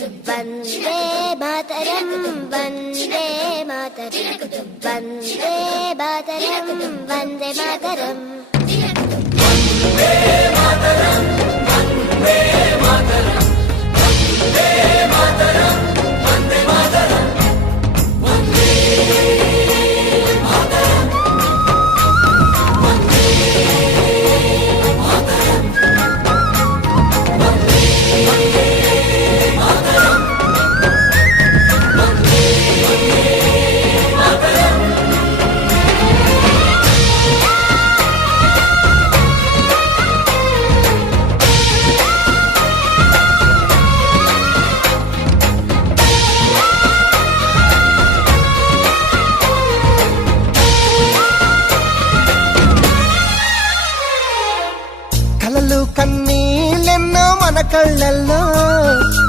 వందే మాతరం వందే మాతరం వందే మాతరం వందే మాతరం వందే మాతరం వందే మాతరం వందే మాతరం వందే మాతరం వందే మాతరం వందే మాతరం వందే మాతరం కలలు కన్నీళ్ళెన్నో మన కళ్ళల్లో